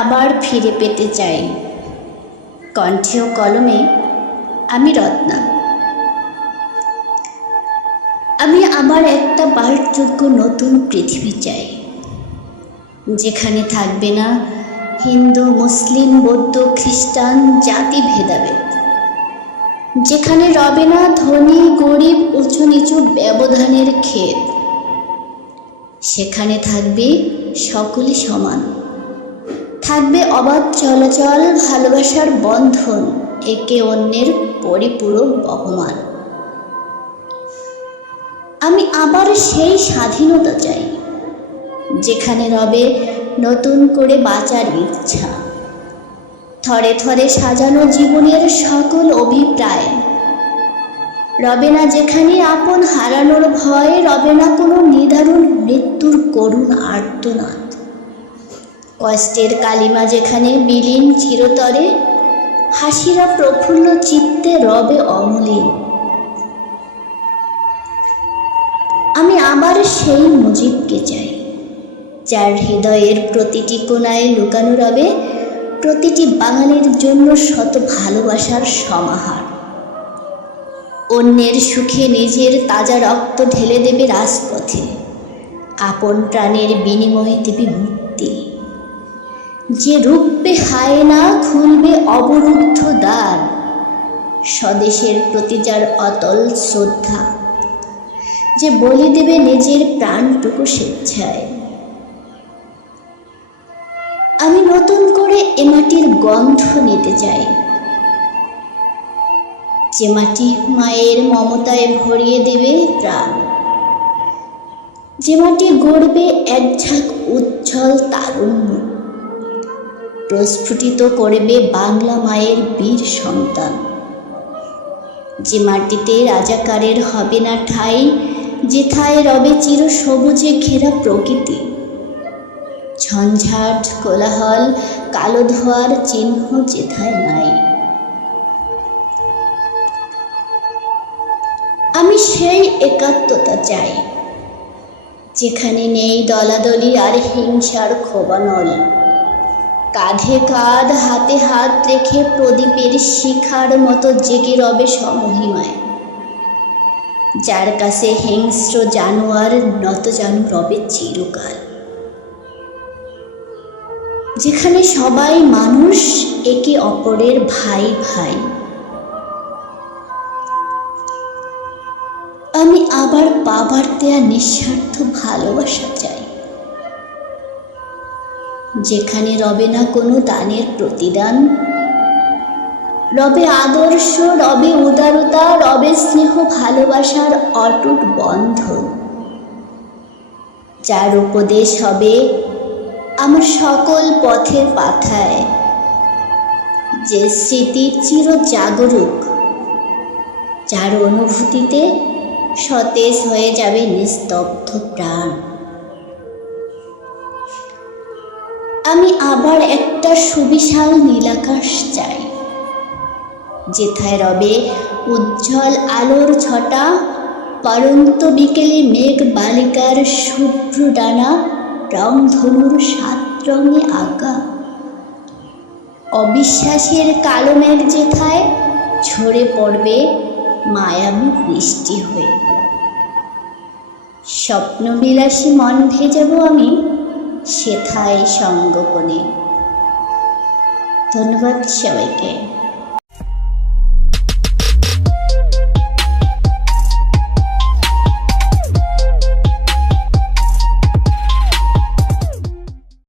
আবার ফিরে পেতে চাই কণ্ঠে ও কলমে আমি রত্না। আমি আবার একটা বাসযোগ্য নতুন পৃথিবী চাই, যেখানে থাকবে না হিন্দু মুসলিম বৌদ্ধ খ্রিস্টান জাতি ভেদাভেদ, যেখানে রবে না ধনী গরিব উঁচু নিচু ব্যবধানের ক্ষেত। সেখানে থাকবে সকলে সমান, থাকবে অবাধ চলাচল, ভালোবাসার বন্ধন, একে অন্যের পরিপূরক বহমান। আমি আবার সেই স্বাধীনতা চাই, যেখানে রবে নতুন করে বাঁচার ইচ্ছা, থরে থরে সাজানো জীবনের সকল অভিপ্রায়। রবে না যেখানে আপন হারানোর ভয়, রবে না কোনো নিদারুণ মৃত্যুর করুণ আর্তনাদ। কষ্টের কালিমা যেখানে বিলীন চিরতরে, হাসিরা প্রফুল্ল চিত্তে রবে অমলিন। আমি আবার সেই মুজিবকে চাই, যার হৃদয়ের প্রতিটি কোণায় লুকানো রবে প্রতিটি বাঙালির জন্য শত ভালোবাসার সমাহার। অন্যের সুখে নিজের তাজা রক্ত ঢেলে দেবে রাজপথে, আপন প্রাণের বিনিময়ে দেবে মুক্তি। যে রুখবে হায়না, খুলবে অবরুদ্ধ দ্বার, স্বদেশের প্রতি যার অতল শ্রদ্ধা, যে বলি দেবে নিজের প্রাণটুকু স্বেচ্ছায়। আমি নতুন করে এ মাটির গন্ধ নিতে চাই, যে মাটি মায়ের মমতায় ভরিয়ে দেবে প্রাণ, যে মাটি গড়বে এক ঝাঁক উজ্জ্বল তারুণ্য, প্রস্ফুটিত করবে বাংলা মায়ের বীর সন্তান। যে মাটিতে রাজাকারের হবে না ঠাঁই, যেথায় রবে চির সবুজে ঘেরা প্রকৃতি, ঝঞ্ঝাট কোলাহল কালো ধোয়ার চিহ্ন যেথায় নাই। আমি সেই একাত্মতা চাই, যেখানে নেই দলাদলি আর হিংসার খোবানল। কাঁধে কাঁধ হাতে হাত রেখে প্রদীপের শিখার মতো জেগে রবে সমহিমায়, যার কাছে হিংস্র জানোয়ার নত জানু রবে চিরকাল। যেখানে সবাই মানুষ, একে অপরের ভাই ভাই। আমি আবার বাবার দেয়া নিঃস্বার্থ ভালোবাসা চাই, যেখানে রবে না কোনো দানের প্রতিদান, রবে আদর্শ, রবে উদারতা, রবে স্নেহ ভালোবাসার অটুট বন্ধন। যার উপদেশ হবে আমার সকল পথের পাথায়, যে স্মৃতি চির জাগরুক, যার অনুভূতিতে সতেজ হয়ে যাবে নিস্তব্ধ প্রাণ। আমি আবার একটা সুবিশাল নীলাকাশ চাই, যেথায় রবে উজ্জ্বল আলোর ছটা, পরন্ত বিকেলে মেঘ বালিকার শুভ্র ডানা, রংধনুর 7 রঙে আঁকা। অবিশ্বাসের কালো মেঘ যেথায় ঝরে পড়বে মায়াবী বৃষ্টি হয়ে। স্বপ্নবিলাসী মন ভেজাব আমি সেথায় সঙ্গোপনে। ধন্যবাদ সবাইকে।